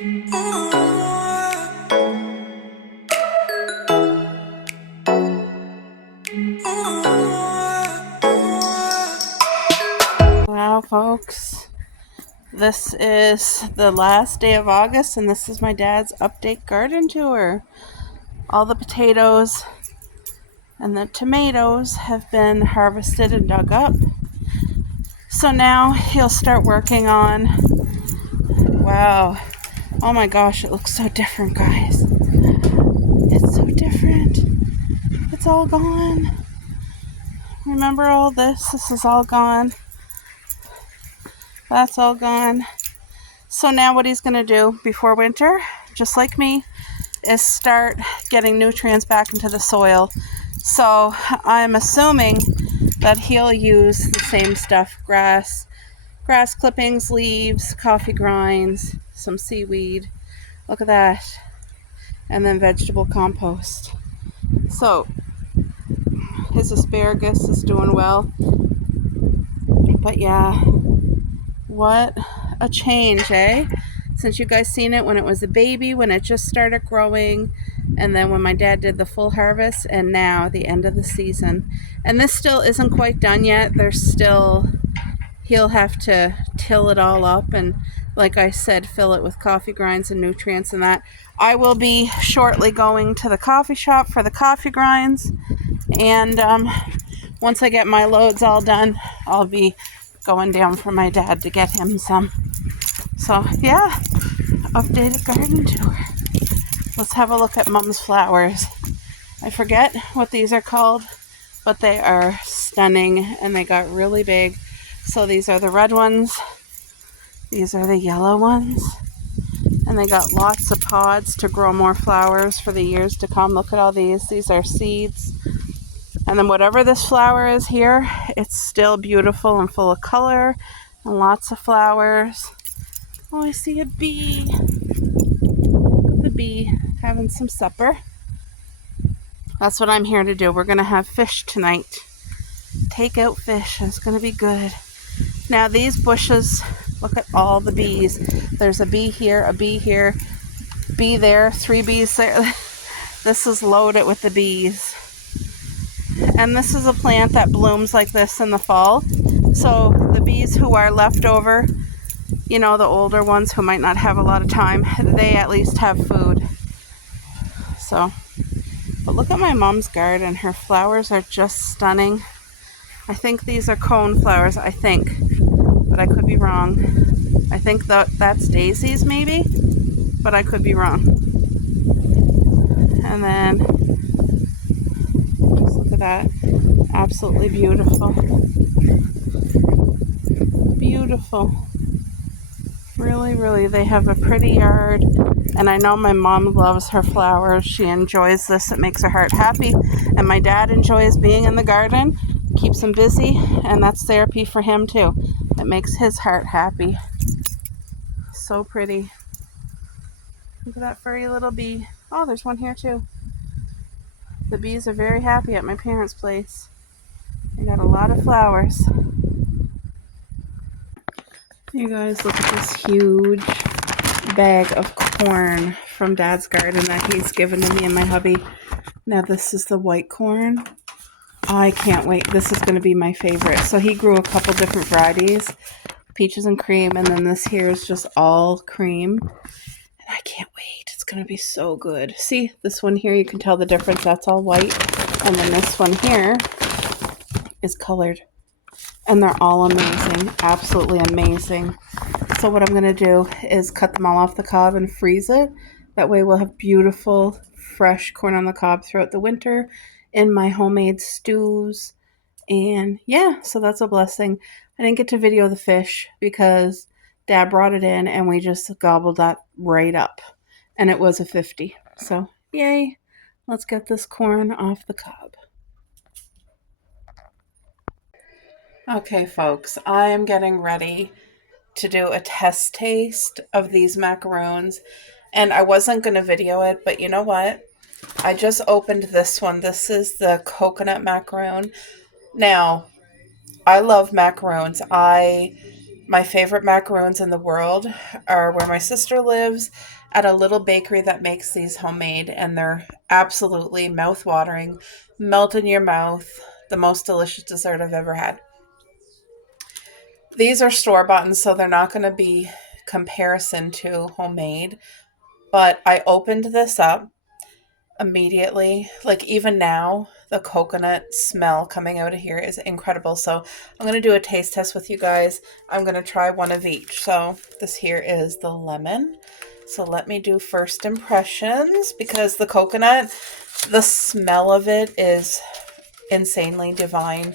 Wow, folks, this is the last day of August, and this is my dad's update garden tour. All the potatoes and the tomatoes have been harvested and dug up. So now he'll start working on, wow, oh my gosh, it looks so different, guys. It's so different. It's all gone. Remember all this? This is all gone. That's all gone. So now what he's going to do before winter, just like me, is start getting nutrients back into the soil. So I'm assuming that he'll use the same stuff: grass clippings, leaves, coffee grinds, some seaweed. Look at that. And then vegetable compost. So his asparagus is doing well. But yeah, what a change, eh? Since you guys seen it when it was a baby, when it just started growing, and then when my dad did the full harvest, and now the end of the season. And this still isn't quite done yet. He'll have to till it all up and, like I said, fill it with coffee grinds and nutrients and that. I will be shortly going to the coffee shop for the coffee grinds, and once I get my loads all done, I'll be going down for my dad to get him some. So yeah, updated garden tour. Let's have a look at Mom's flowers. I forget what these are called, but they are stunning and they got really big. So these are the red ones, these are the yellow ones, and they got lots of pods to grow more flowers for the years to come. Look at all these are seeds. And then whatever this flower is here, it's still beautiful and full of color and lots of flowers. Oh, I see a bee. Look at the bee having some supper. That's what I'm here to do. We're going to have fish tonight. Take out fish. It's going to be good. Now these bushes, look at all the bees. There's a bee here, bee there, 3 bees there. This is loaded with the bees. And this is a plant that blooms like this in the fall. So the bees who are left over, you know, the older ones who might not have a lot of time, they at least have food. So, but look at my mom's garden. Her flowers are just stunning. I think these are cone flowers, but I could be wrong. I think that's daisies maybe, but I could be wrong. And then, just look at that. Absolutely beautiful. Beautiful. Really, really, they have a pretty yard. And I know my mom loves her flowers. She enjoys this. It makes her heart happy. And my dad enjoys being in the garden. Keeps him busy. And that's therapy for him too. It makes his heart happy. So pretty. Look at that furry little bee. Oh, there's one here too. The bees are very happy at my parents' place. They got a lot of flowers. You guys, look at this huge bag of corn from Dad's garden that he's given to me and my hubby. Now this is the white corn. I can't wait. This is going to be my favorite. So he grew a couple different varieties, peaches and cream, and then this here is just all cream. And I can't wait. It's going to be so good. See, this one here, you can tell the difference. That's all white. And then this one here is colored. And they're all amazing. Absolutely amazing. So what I'm going to do is cut them all off the cob and freeze it. That way we'll have beautiful, fresh corn on the cob throughout the winter in my homemade stews. And yeah, so that's a blessing. I didn't get to video the fish because Dad brought it in and we just gobbled that right up. And it was a 50. So yay. Let's get this corn off the cob. Okay, folks, I am getting ready to do a test taste of these macaroons. And I wasn't going to video it, but you know what? I just opened this one. This is the coconut macaroon. Now, I love macaroons. I My favorite macaroons in the world are where my sister lives at a little bakery that makes these homemade, and they're absolutely mouth-watering, melt in your mouth, the most delicious dessert I've ever had. These are store-bought, so they're not going to be comparison to homemade, but I opened this up immediately. Like even now, the coconut smell coming out of here is incredible. So I'm going to do a taste test with you guys. I'm going to try one of each. So this here is the lemon. So let me do first impressions, because the coconut, the smell of it is insanely divine.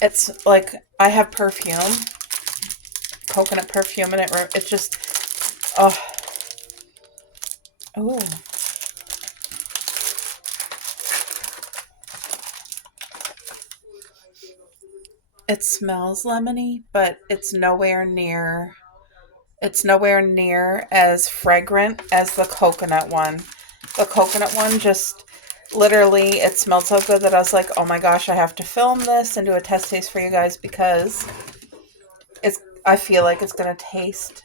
It's like I have perfume, coconut perfume, and it just, oh, oh. It smells lemony, but it's nowhere near as fragrant as the coconut one. The coconut one just literally, it smelled so good that I was like, oh my gosh, I have to film this and do a test taste for you guys, because I feel like it's going to taste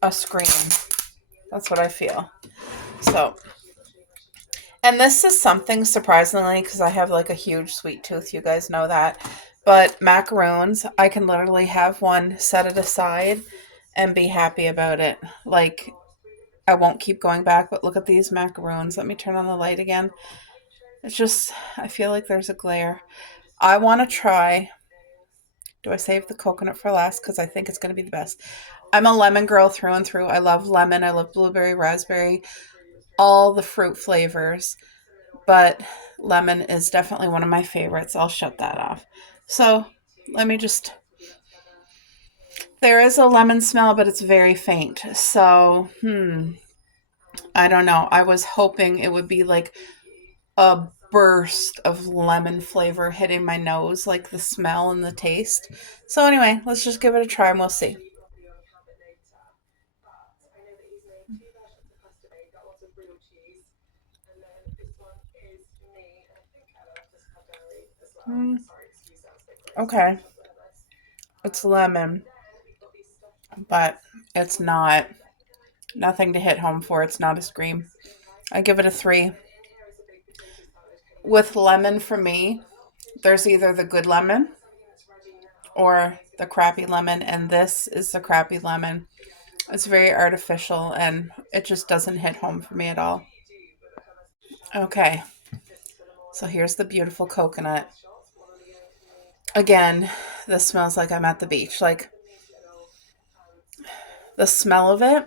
a scream. That's what I feel. So, and this is something surprisingly, because I have like a huge sweet tooth, you guys know that. But macaroons, I can literally have one, set it aside, and be happy about it. Like, I won't keep going back, but look at these macaroons. Let me turn on the light again. It's just, I feel like there's a glare. I want to try. Do I save the coconut for last? Because I think it's going to be the best. I'm a lemon girl through and through. I love lemon. I love blueberry, raspberry, all the fruit flavors. But lemon is definitely one of my favorites. I'll shut that off. So let me just, there is a lemon smell, but it's very faint. So, I don't know. I was hoping it would be like a burst of lemon flavor hitting my nose, like the smell and the taste. So anyway, let's just give it a try and we'll see. Mm, okay, it's lemon, but it's not nothing to hit home for. It's not a scream. I give it a 3. With lemon, for me, there's either the good lemon or the crappy lemon, and this is the crappy lemon. It's very artificial and it just doesn't hit home for me at all. Okay, so here's the beautiful coconut. Again, this smells like I'm at the beach. Like, the smell of it,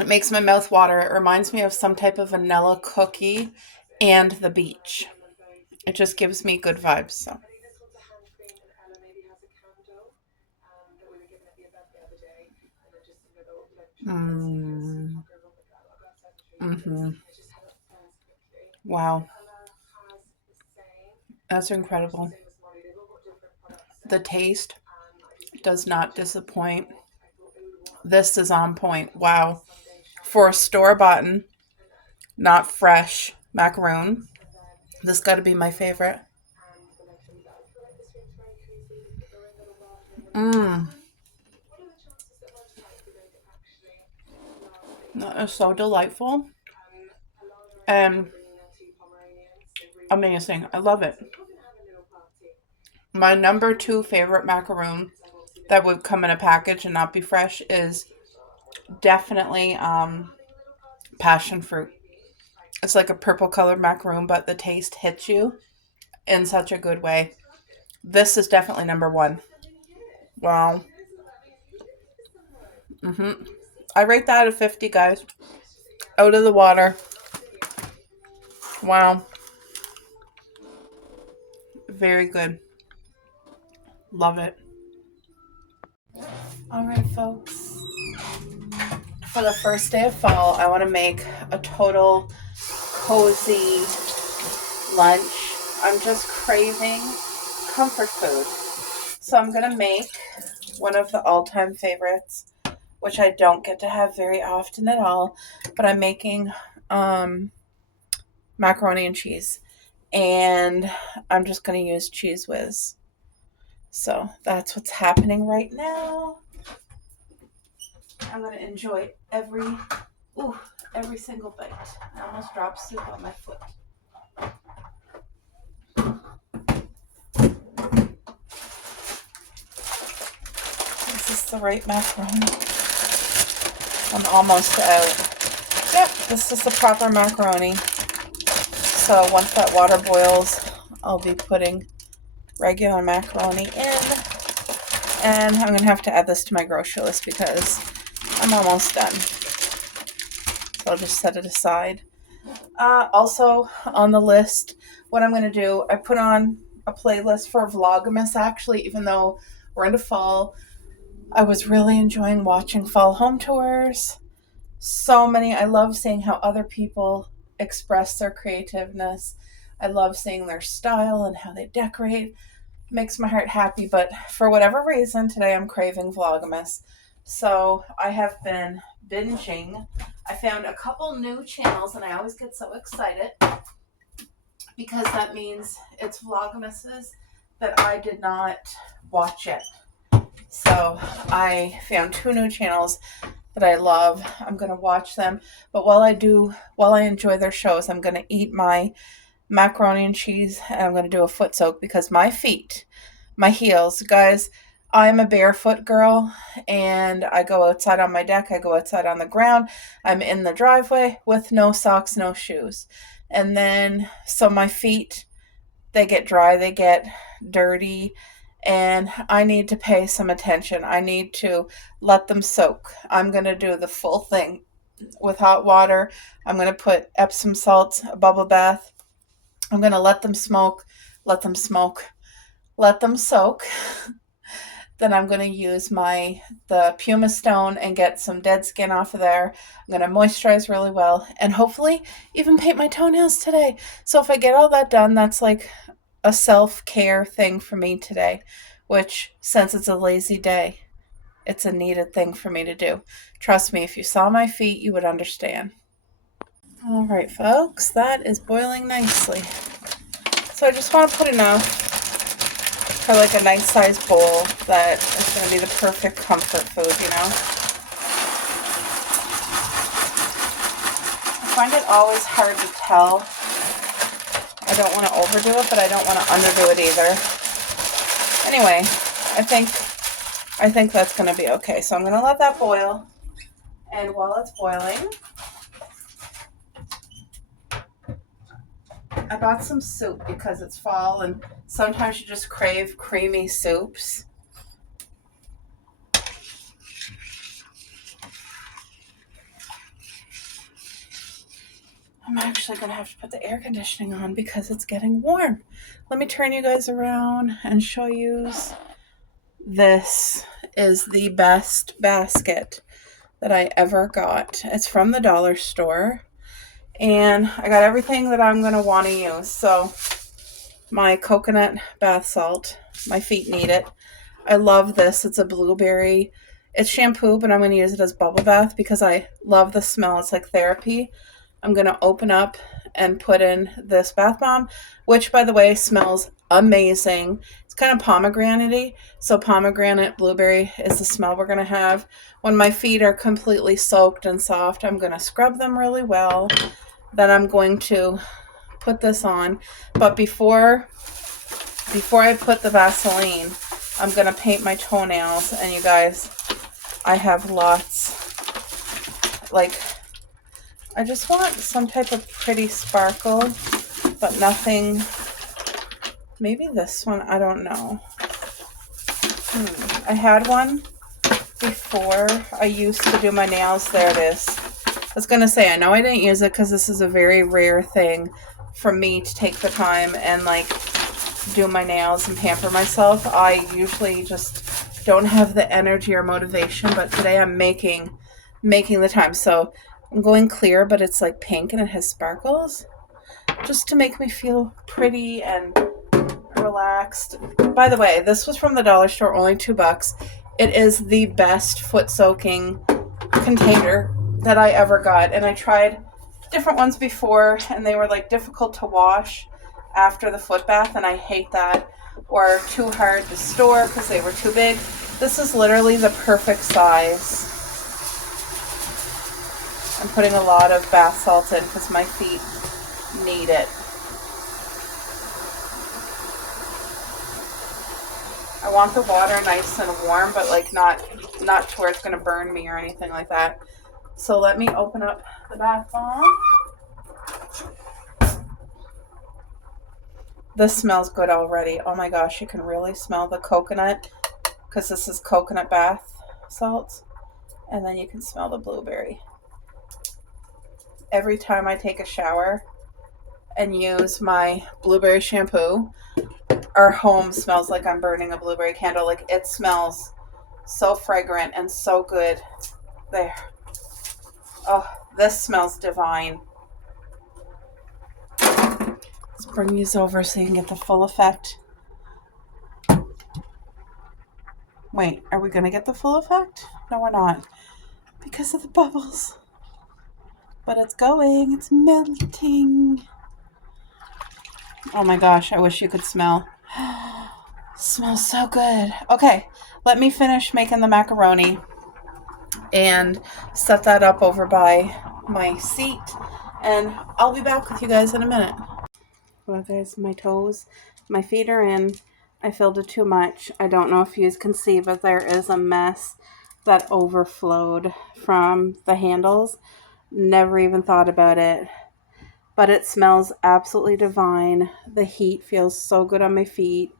it makes my mouth water. It reminds me of some type of vanilla cookie and the beach. It just gives me good vibes. So, mm, mm-hmm. Wow, that's incredible. The taste does not disappoint. This is on point. Wow. For a store-bought, not fresh macaroon, this got to be my favorite. Mmm, that is so delightful and amazing. I love it. My number 2 favorite macaroon that would come in a package and not be fresh is definitely passion fruit. It's like a purple colored macaroon, but the taste hits you in such a good way. This is definitely number 1. Wow. I rate that a 50, guys. Out of the water. Wow. Very good. Love it. All right, folks. For the first day of fall, I want to make a total cozy lunch. I'm just craving comfort food. So I'm going to make one of the all-time favorites, which I don't get to have very often at all, but I'm making macaroni and cheese. And I'm just going to use Cheese Whiz. So that's what's happening right now. I'm going to enjoy every single bite. I almost dropped soup on my foot. Is this the right macaroni? I'm almost out. Yep, this is the proper macaroni. So once that water boils, I'll be putting regular macaroni in. And I'm going to have to add this to my grocery list because I'm almost done. So I'll just set it aside. Also on the list, what I'm going to do, I put on a playlist for Vlogmas actually, even though we're into fall. I was really enjoying watching fall home tours. So many. I love seeing how other people express their creativeness. I love seeing their style and how they decorate. It makes my heart happy, but for whatever reason, today I'm craving Vlogmas. So I have been binging. I found a couple new channels and I always get so excited because that means it's Vlogmases that I did not watch yet. So I found 2 new channels that I love. I'm going to watch them. But while I enjoy their shows, I'm going to eat my macaroni and cheese and I'm going to do a foot soak because my feet, my heels, guys, I'm a barefoot girl and I go outside on my deck. I go outside on the ground. I'm in the driveway with no socks, no shoes. And then, so my feet, they get dry, they get dirty, and I need to pay some attention. I need to let them soak. I'm going to do the full thing with hot water. I'm going to put Epsom salts, a bubble bath. I'm going to let them smoke, let them soak. Then I'm going to use the Puma Stone and get some dead skin off of there. I'm going to moisturize really well and hopefully even paint my toenails today. So if I get all that done, that's like a self-care thing for me today, which since it's a lazy day, it's a needed thing for me to do. Trust me, if you saw my feet, you would understand. All right, folks, that is boiling nicely. So I just want to put enough for like a nice sized bowl that is going to be the perfect comfort food, you know. I find it always hard to tell. I don't want to overdo it, but I don't want to underdo it either. Anyway, I think that's going to be okay. So I'm going to let that boil. And while it's boiling, I bought some soup because it's fall and sometimes you just crave creamy soups. I'm actually going to have to put the air conditioning on because it's getting warm. Let me turn you guys around and show you. This is the best basket that I ever got. It's from the dollar store. And I got everything that I'm going to want to use. So my coconut bath salt. My feet need it. I love this. It's a blueberry. It's shampoo, but I'm going to use it as bubble bath because I love the smell. It's like therapy. I'm going to open up and put in this bath bomb, which, by the way, smells amazing. It's kind of pomegranate-y. So pomegranate, blueberry is the smell we're going to have. When my feet are completely soaked and soft, I'm going to scrub them really well. Then I'm going to put this on. But before I put the Vaseline, I'm going to paint my toenails. And you guys, I have lots. Like, I just want some type of pretty sparkle, but nothing. Maybe this one, I don't know. I had one before I used to do my nails. There it is. I was going to say, I know I didn't use it because this is a very rare thing for me to take the time and like do my nails and pamper myself. I usually just don't have the energy or motivation, but today I'm making the time. So I'm going clear, but it's like pink and it has sparkles just to make me feel pretty and relaxed. By the way, this was from the dollar store, only $2. It is the best foot soaking container that I ever got, and I tried different ones before and they were like difficult to wash after the foot bath, and I hate that, or too hard to store because they were too big. This is literally the perfect size. I'm putting a lot of bath salt in because my feet need it. I want the water nice and warm, but like not to where it's going to burn me or anything like that. So let me open up the bath bomb. This smells good already. Oh my gosh, you can really smell the coconut because this is coconut bath salts. And then you can smell the blueberry. Every time I take a shower and use my blueberry shampoo, our home smells like I'm burning a blueberry candle. Like, it smells so fragrant and so good. There. Oh, this smells divine. Let's bring these over so you can get the full effect. Wait, are we going to get the full effect? No, we're not. Because of the bubbles. But it's going. It's melting. Oh my gosh, I wish you could smell. Smells so good. Okay, let me finish making the macaroni and set that up over by my seat, and I'll be back with you guys in a minute. Well guys, my feet are in. I filled it too much. I don't know if you can see, but there is a mess that overflowed from the handles. Never even thought about it. But it smells absolutely divine. The heat feels so good on my feet.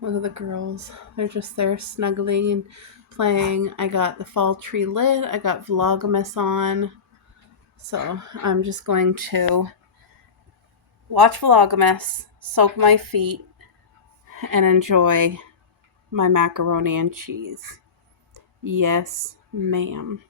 Look at the girls. They're just there snuggling and playing. I got the fall tree lit. I got Vlogmas on. So I'm just going to watch Vlogmas, soak my feet, and enjoy my macaroni and cheese. Yes, ma'am.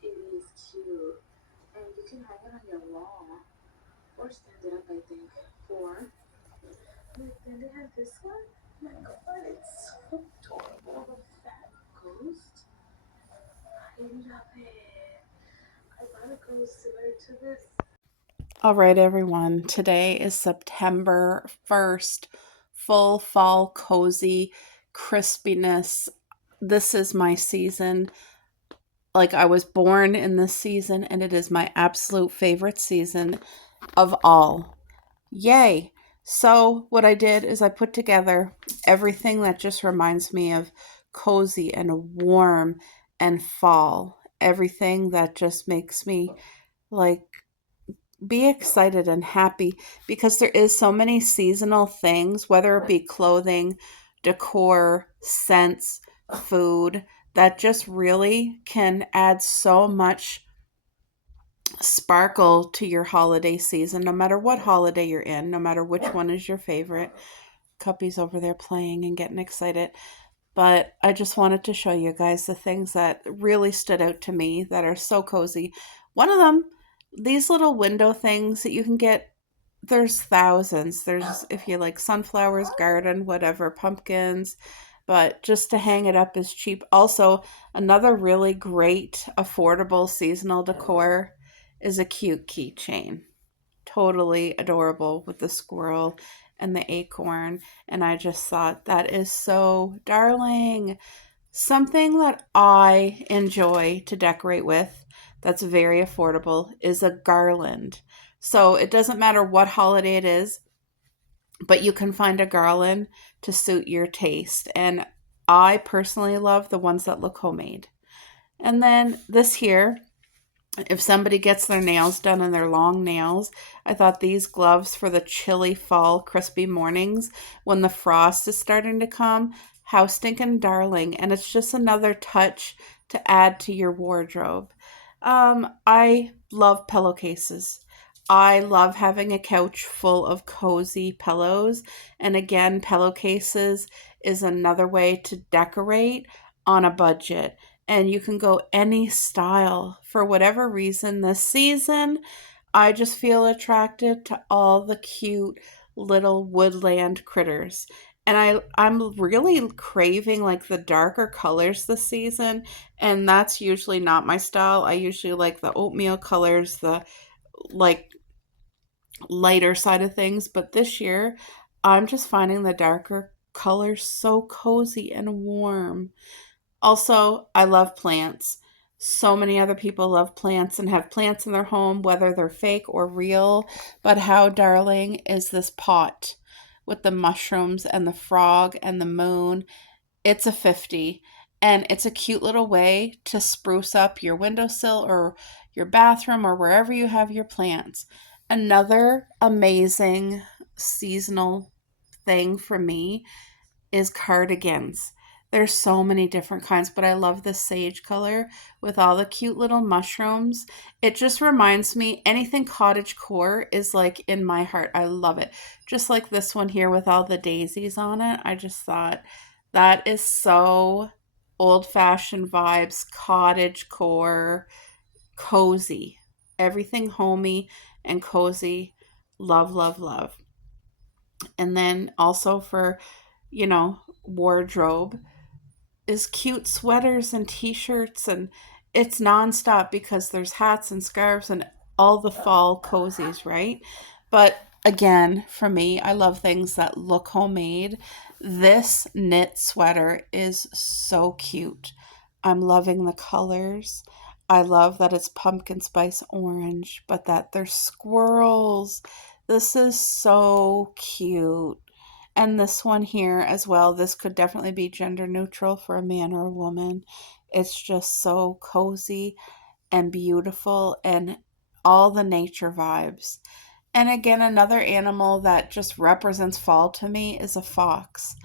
It is cute, and you can hang it on your wall or stand it up, I think. Or then they have this one. Oh my god, it's so adorable. The fat ghost. I love it. I want a ghost similar to this. All right, everyone. Today is September 1st. Full fall, cozy crispiness. This is my season. Like, I was born in this season, and it is my absolute favorite season of all. Yay! So what I did is I put together everything that just reminds me of cozy and warm and fall. Everything that just makes me like be excited and happy, because there is so many seasonal things, whether it be clothing, decor, scents, food, that just really can add so much sparkle to your holiday season, no matter what holiday you're in, no matter which one is your favorite. Cuppy's over there playing and getting excited. But I just wanted to show you guys the things that really stood out to me that are so cozy. One of them, these little window things that you can get, there's thousands. There's, if you like sunflowers, garden, whatever, pumpkins, but just to hang it up is cheap. Also, another really great, affordable seasonal decor is a cute keychain. Totally adorable with the squirrel and the acorn. And I just thought that is so darling. Something that I enjoy to decorate with that's very affordable is a garland. So it doesn't matter what holiday it is, but you can find a garland to suit your taste. And I personally love the ones that look homemade. And then this here, if somebody gets their nails done and their long nails, I thought these gloves for the chilly fall crispy mornings when the frost is starting to come, how stinking darling. And it's just another touch to add to your wardrobe. I love pillowcases. I love having a couch full of cozy pillows. And again, pillowcases is another way to decorate on a budget. And you can go any style. For whatever reason this season, I just feel attracted to all the cute little woodland critters. And I'm really craving like the darker colors this season, and that's usually not my style. I usually like the oatmeal colors, the like lighter side of things, but this year I'm just finding the darker colors so cozy and warm. Also, I love plants. So many other people love plants and have plants in their home, whether they're fake or real. But how darling is this pot with the mushrooms and the frog and the moon? It's a 50, and it's a cute little way to spruce up your windowsill or your bathroom or wherever you have your plants. Another amazing seasonal thing for me is cardigans. There's so many different kinds, but I love the sage color with all the cute little mushrooms. It just reminds me anything cottage core is like in my heart. I love it. Just like this one here with all the daisies on it. I just thought that is so old-fashioned vibes, cottage core, cozy. Everything homey and cozy. Love, love, love. And then also for, wardrobe is cute sweaters and t-shirts, and it's nonstop because there's hats and scarves and all the fall cozies, right? But again, for me, I love things that look homemade. This knit sweater is so cute. I'm loving the colors. I love that it's pumpkin spice orange, but that there's squirrels. This is so cute. And this one here as well, this could definitely be gender neutral for a man or a woman. It's just so cozy and beautiful and all the nature vibes. And again, another animal that just represents fall to me is a fox.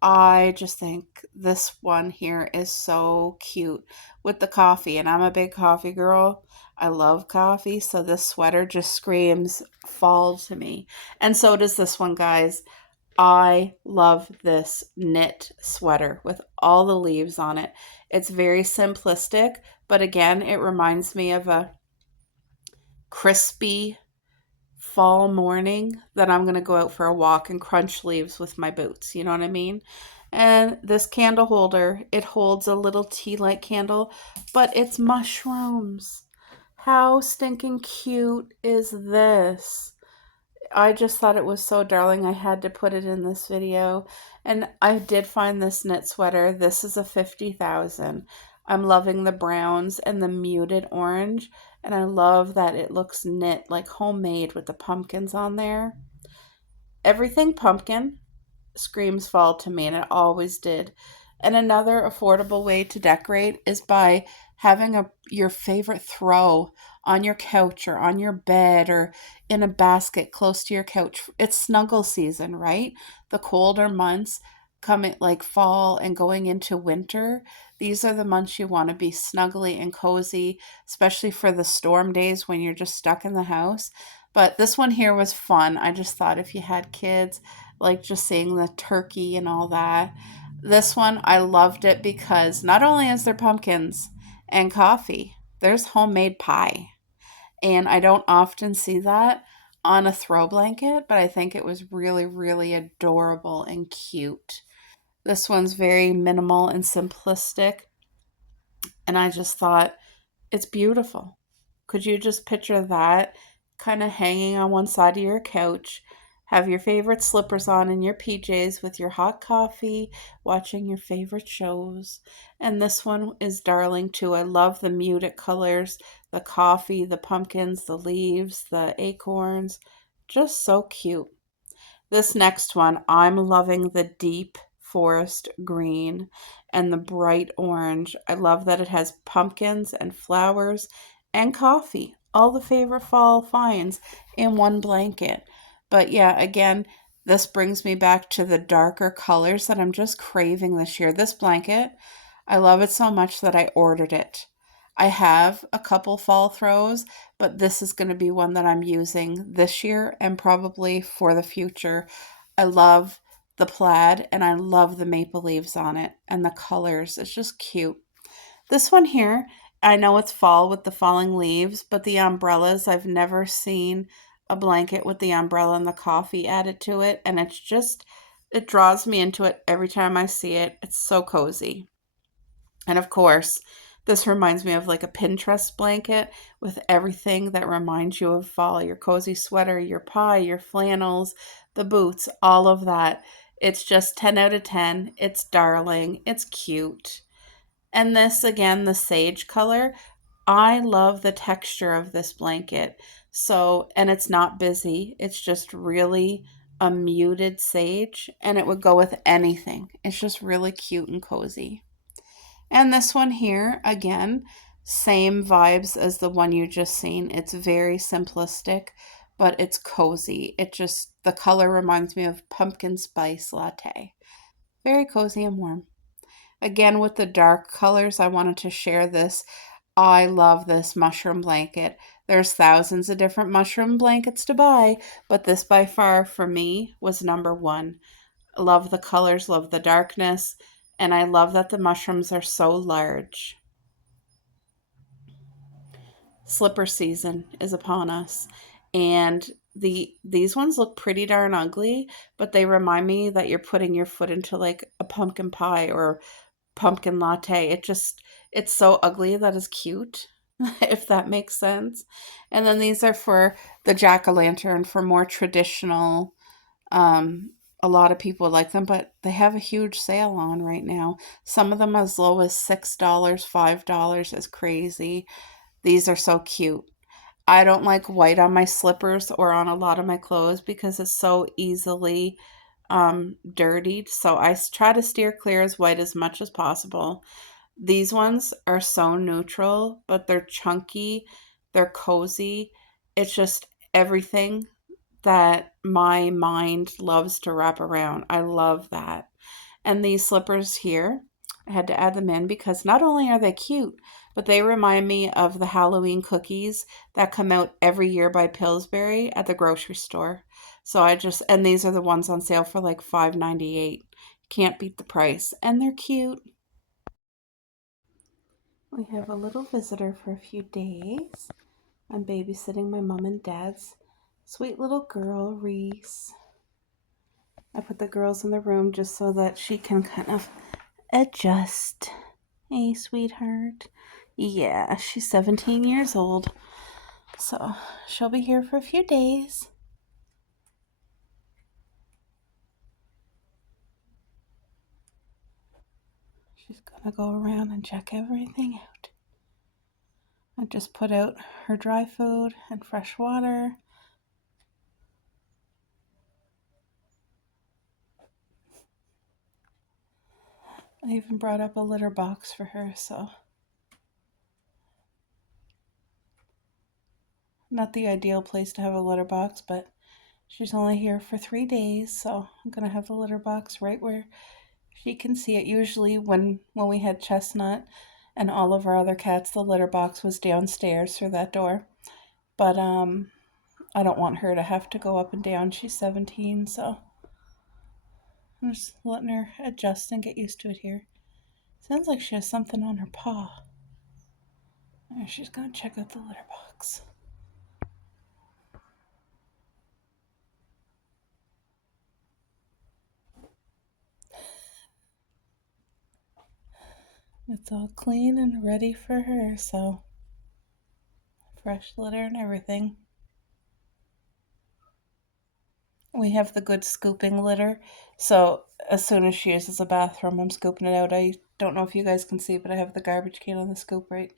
I just think this one here is so cute with the coffee, and I'm a big coffee girl. I love coffee, so this sweater just screams fall to me. And so does this one, guys. I love this knit sweater with all the leaves on it. It's very simplistic, but again, it reminds me of a crispy fall morning that I'm going to go out for a walk and crunch leaves with my boots. You know what I mean? And this candle holder, it holds a little tea light candle, but it's mushrooms. How stinking cute is this? I just thought it was so darling. I had to put it in this video. And I did find this knit sweater. This is a 50,000. I'm loving the browns and the muted orange. And I love that it looks knit, like homemade with the pumpkins on there. Everything pumpkin screams fall to me, and it always did. And another affordable way to decorate is by having your favorite throw on your couch or on your bed or in a basket close to your couch. It's snuggle season, right? The colder months coming like fall and going into winter. These are the months you want to be snuggly and cozy, especially for the storm days when you're just stuck in the house. But this one here was fun. I just thought if you had kids, like just seeing the turkey and all that. This one, I loved it because not only is there pumpkins and coffee, there's homemade pie. And I don't often see that on a throw blanket, but I think it was really, really adorable and cute. This one's very minimal and simplistic, and I just thought it's beautiful. Could you just picture that kind of hanging on one side of your couch? Have your favorite slippers on in your PJs with your hot coffee, watching your favorite shows. And this one is darling too. I love the muted colors, the coffee, the pumpkins, the leaves, the acorns. Just so cute. This next one, I'm loving the deep forest green and the bright orange. I love that it has pumpkins and flowers and coffee, all the favorite fall finds in one blanket. But yeah, again, this brings me back to the darker colors that I'm just craving this year. This blanket, I love it so much that I ordered it. I have a couple fall throws, but this is going to be one that I'm using this year and probably for the future. I love the plaid and I love the maple leaves on it and the colors. It's just cute. This one here, I know it's fall with the falling leaves, but the umbrellas, I've never seen a blanket with the umbrella and the coffee added to it, and it's just, it draws me into it every time I see it. It's so cozy. And of course, this reminds me of like a Pinterest blanket with everything that reminds you of fall, your cozy sweater, your pie, your flannels, the boots, all of that. It's just 10 out of 10. It's darling. It's cute. And this, again, the sage color, I love the texture of this blanket. So, and it's not busy, it's just really a muted sage, and it would go with anything. It's just really cute and cozy. And this one here, again, same vibes as the one you just seen. It's very simplistic, but it's cozy. It just, the color reminds me of pumpkin spice latte. Very cozy and warm. Again, with the dark colors, I wanted to share this. I love this mushroom blanket. There's thousands of different mushroom blankets to buy, but this by far for me was number one. Love the colors, love the darkness, and I love that the mushrooms are so large. Slipper season is upon us, and these ones look pretty darn ugly, but they remind me that you're putting your foot into like a pumpkin pie or pumpkin latte. It's so ugly that is cute, if that makes sense. And then these are for the jack-o'-lantern for more traditional. Um, a lot of people like them, but they have a huge sale on right now. Some of them as low as $6, $5 is crazy. These are so cute. I don't like white on my slippers or on a lot of my clothes because it's so easily dirtied. So I try to steer clear as white as much as possible. These ones are so neutral, but they're chunky, they're cozy. It's just everything that my mind loves to wrap around. I love that. And these slippers here, I had to add them in because not only are they cute, but they remind me of the Halloween cookies that come out every year by Pillsbury at the grocery store. So I just, and these are the ones on sale for like $5.98. Can't beat the price. And they're cute. We have a little visitor for a few days. I'm babysitting my mom and dad's sweet little girl, Reese. I put the girls in the room just so that she can kind of adjust. Hey, sweetheart. Yeah, she's 17 years old. So she'll be here for a few days. She's gonna go around and check everything out. I just put out her dry food and fresh water. I even brought up a litter box for her, so not the ideal place to have a litter box, but she's only here for 3 days, so I'm gonna have the litter box right where she can see it. Usually when we had Chestnut and all of our other cats, the litter box was downstairs through that door. But I don't want her to have to go up and down. She's 17, so I'm just letting her adjust and get used to it here. Sounds like she has something on her paw. She's gonna check out the litter box. It's all clean and ready for her, so fresh litter and everything. We have the good scooping litter, so as soon as she uses the bathroom, I'm scooping it out. I don't know if you guys can see, but I have the garbage can on the scoop right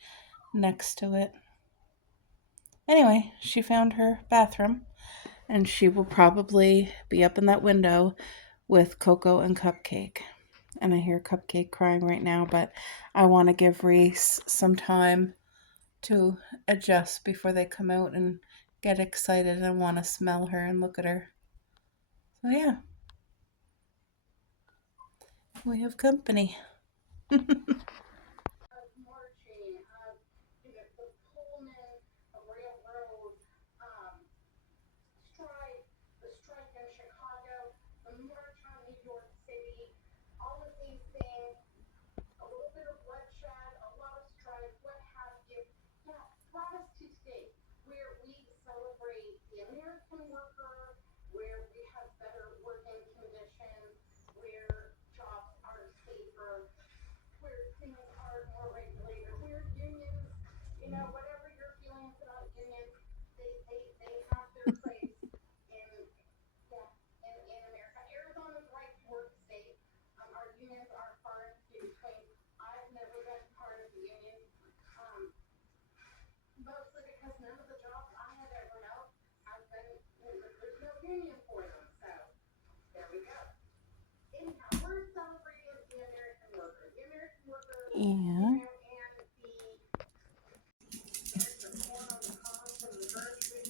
next to it. Anyway, she found her bathroom, and she will probably be up in that window with Coco and Cupcake. And I hear Cupcake crying right now, but I want to give Reese some time to adjust before they come out and get excited and want to smell her and look at her. So yeah, we have company.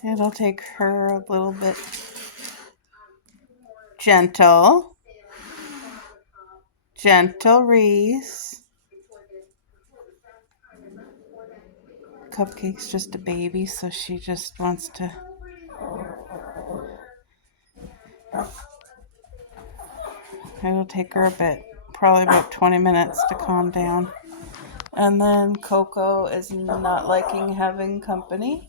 And it'll take her a little bit gentle. Gentle, Reese. Cupcake's just a baby, so she just wants to. It'll take her a bit, probably about 20 minutes to calm down. And then Coco is not liking having company,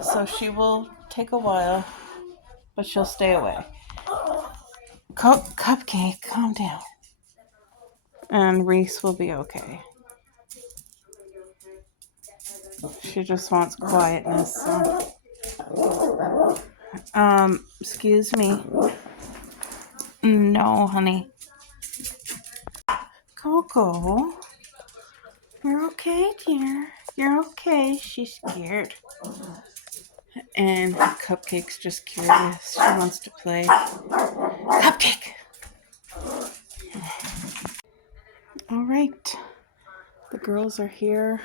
so she will take a while, but she'll stay away. Cupcake, calm down. And Reese will be okay. She just wants quietness. So. Excuse me. No, honey. Coco, you're okay, dear. You're okay. She's scared. And Cupcake's just curious. She wants to play. Cupcake! All right. The girls are here.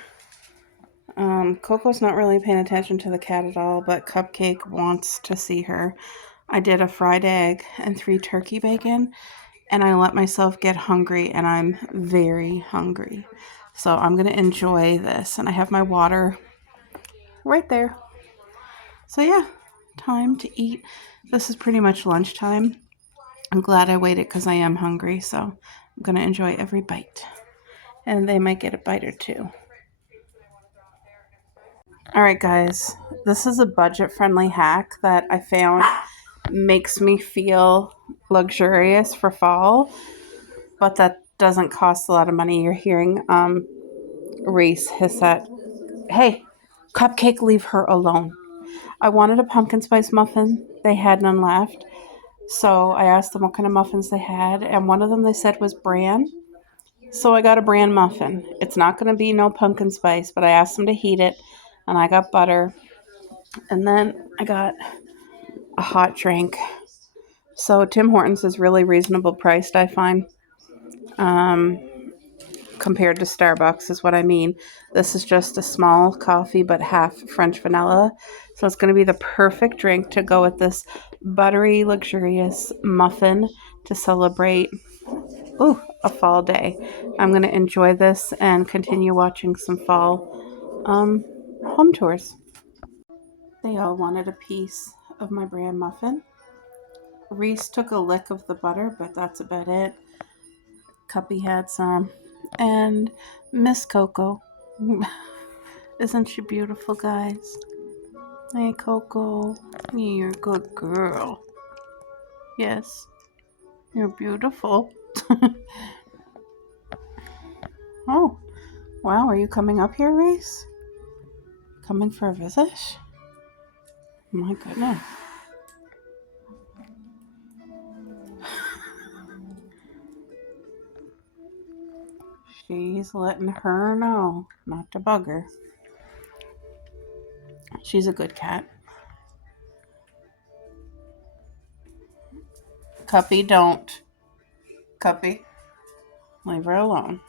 Coco's not really paying attention to the cat at all, but Cupcake wants to see her. I did a fried egg and 3 turkey bacon, and I let myself get hungry, and I'm very hungry. So I'm going to enjoy this, and I have my water right there. So yeah, time to eat. This is pretty much lunchtime. I'm glad I waited because I am hungry, so I'm going to enjoy every bite. And they might get a bite or two. All right, guys, this is a budget-friendly hack that I found makes me feel luxurious for fall, but that doesn't cost a lot of money. You're hearing Reese hiss at, hey, Cupcake, leave her alone. I wanted a pumpkin spice muffin. They had none left. So I asked them what kind of muffins they had, and one of them they said was bran. So I got a bran muffin. It's not going to be no pumpkin spice, but I asked them to heat it, and I got butter. And then I got a hot drink. So Tim Hortons is really reasonable priced, I find, compared to Starbucks is what I mean. This is just a small coffee, but half French vanilla. So it's going to be the perfect drink to go with this buttery, luxurious muffin to celebrate a fall day. I'm going to enjoy this and continue watching some fall home tours. They all wanted a piece of my bran muffin. Reese took a lick of the butter, but that's about it. Cuppy had some. And Miss Coco. Isn't she beautiful, guys? Hey, Coco. You're a good girl. Yes. You're beautiful. Oh, wow. Are you coming up here, Reese? Coming for a visit? My goodness. She's letting her know not to bug her. She's a good cat. Cuppy, don't. Cuppy, leave her alone.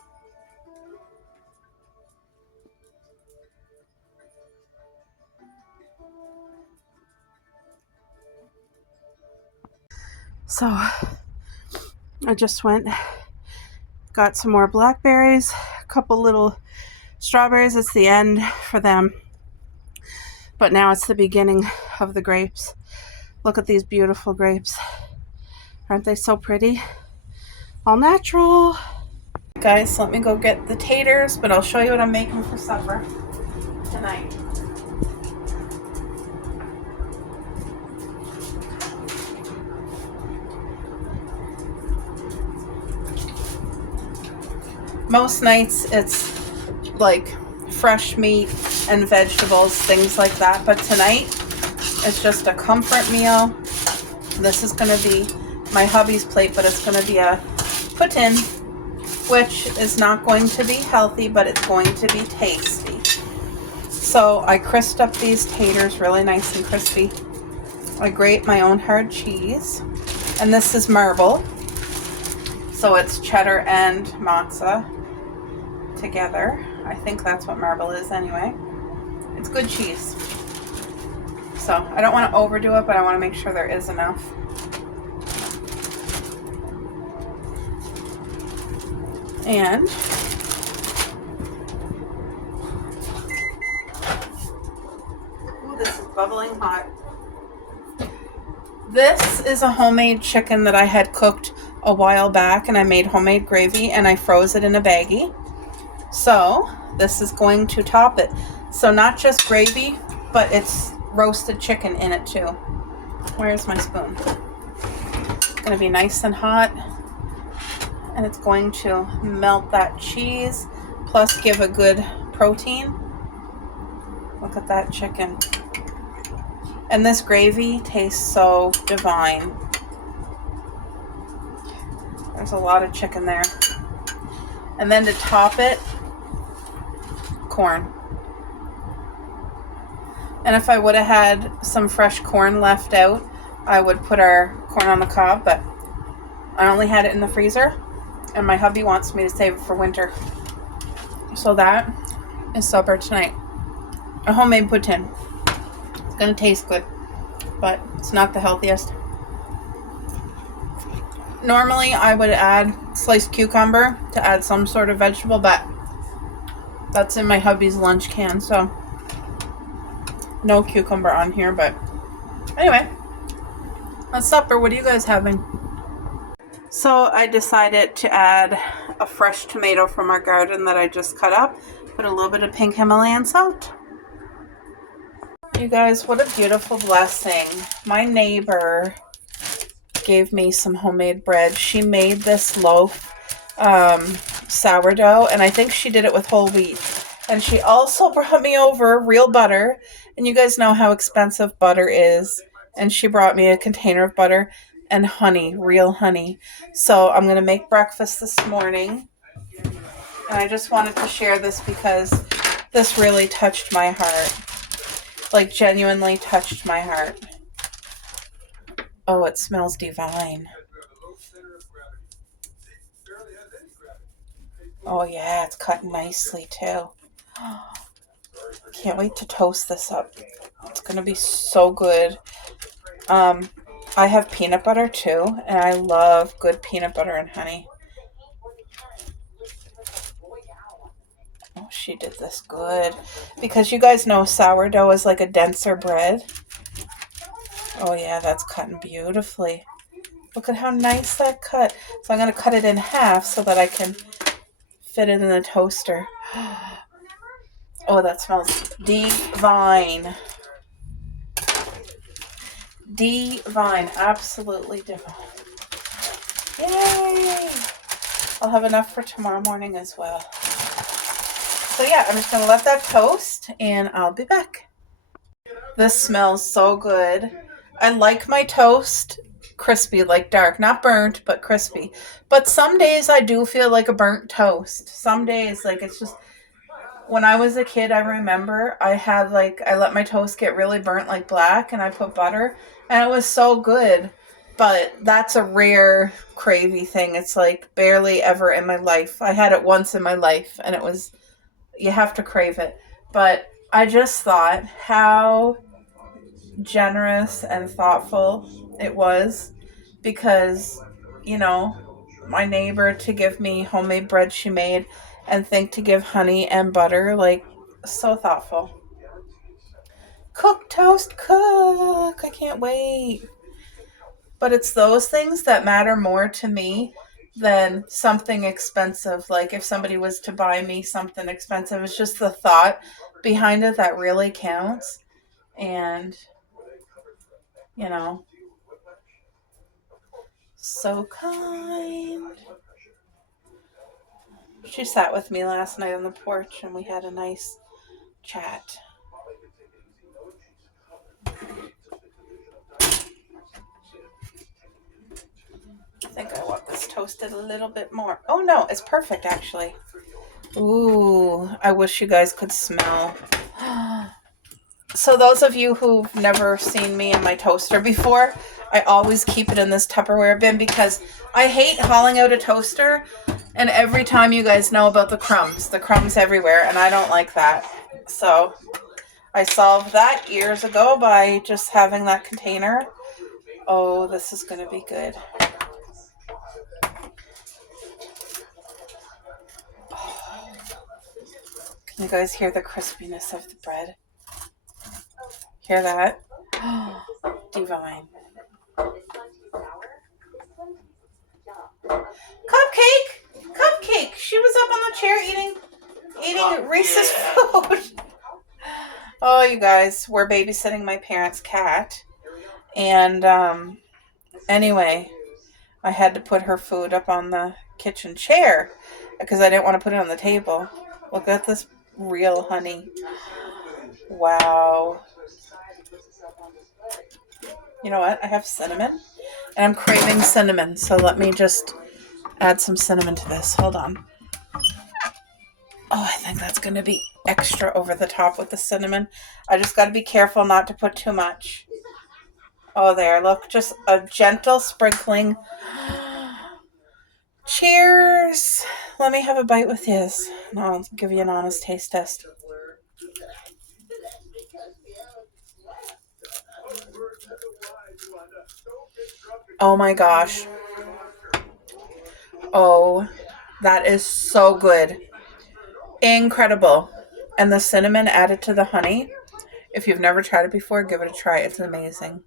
So, I just went, got some more blackberries, a couple little strawberries. It's the end for them. But now it's the beginning of the grapes. Look at these beautiful grapes. Aren't they so pretty? All natural. Guys, let me go get the taters, but I'll show you what I'm making for supper tonight. Most nights it's like fresh meat, and vegetables, things like that. But tonight it's just a comfort meal. This is going to be my hubby's plate, but it's going to be a poutine, which is not going to be healthy, but it's going to be tasty. So I crisped up these taters really nice and crispy. I grate my own hard cheese. And this is marble. So it's cheddar and mozza together. I think that's what marble is anyway. It's good cheese. So I don't want to overdo it, but I want to make sure there is enough. And ooh, this is bubbling hot. This is a homemade chicken that I had cooked a while back, and I made homemade gravy and I froze it in a baggie. So this is going to top it. So not just gravy, but it's roasted chicken in it too. Where's my spoon? It's going to be nice and hot, and it's going to melt that cheese plus give a good protein. Look at that chicken. And this gravy tastes so divine. There's a lot of chicken there. And then to top it, corn. And if I would have had some fresh corn left out, I would put our corn on the cob, but I only had it in the freezer, and my hubby wants me to save it for winter. So that is supper tonight. A homemade poutine. It's going to taste good, but it's not the healthiest. Normally, I would add sliced cucumber to add some sort of vegetable, but that's in my hubby's lunch can, so no cucumber on here. But anyway, that's supper. What are you guys having? So I decided to add a fresh tomato from our garden that I just cut up, put a little bit of pink Himalayan salt. You guys, what a beautiful blessing. My neighbor gave me some homemade bread. She made this loaf sourdough, and I think she did it with whole wheat. And she also brought me over real butter, and you guys know how expensive butter is. And she brought me a container of butter and honey, real honey. So I'm going to make breakfast this morning, and I just wanted to share this because this really touched my heart. Like, genuinely touched my heart. Oh, it smells divine. Oh yeah, it's cut nicely too. Can't wait to toast this up. It's gonna be so good. I have peanut butter too, and I love good peanut butter and honey. Oh, she did this good. Because you guys know sourdough is like a denser bread. Oh yeah, that's cutting beautifully. Look at how nice that cut. So I'm going to cut it in half so that I can fit it in the toaster. Oh, that smells divine. Divine. Absolutely divine. Yay! I'll have enough for tomorrow morning as well. So yeah, I'm just going to let that toast, and I'll be back. This smells so good. I like my toast crispy, like dark, not burnt, but crispy. But some days I do feel like a burnt toast. Some days, like, it's just, when I was a kid, I remember I let my toast get really burnt, like black, and I put butter, and it was so good. But that's a rare cravey thing. It's like barely ever in my life. I had it once in my life, and it was, you have to crave it. But I just thought how generous and thoughtful it was, because, you know, my neighbor to give me homemade bread she made, and think to give honey and butter, like, so thoughtful. Cook, toast, cook. I can't wait. But it's those things that matter more to me than something expensive. Like, if somebody was to buy me something expensive, it's just the thought behind it that really counts. And, you know, so kind. She sat with me last night on the porch, and we had a nice chat. I think I want this toasted a little bit more. Oh no, it's perfect actually. Ooh, I wish you guys could smell. So those of you who've never seen me in my toaster before, I always keep it in this Tupperware bin because I hate hauling out a toaster and every time you guys know about the crumbs everywhere, and I don't like that. So I solved that years ago by just having that container. Oh, this is going to be good. Can you guys hear the crispiness of the bread? Hear that? Divine. Cupcake. She was up on the chair eating Reese's food. Oh, you guys, we're babysitting my parents' cat. And anyway, I had to put her food up on the kitchen chair because I didn't want to put it on the table. Look at this real honey. Wow. You know what? I have cinnamon and I'm craving cinnamon. So let me just add some cinnamon to this. Hold on. Oh, I think that's going to be extra over the top with the cinnamon. I just got to be careful not to put too much. Oh, there. Look, just a gentle sprinkling. Cheers. Let me have a bite with his. And I'll give you an honest taste test. Oh my gosh. Oh, that is so good. Incredible. And the cinnamon added to the honey. If you've never tried it before, give it a try. It's amazing.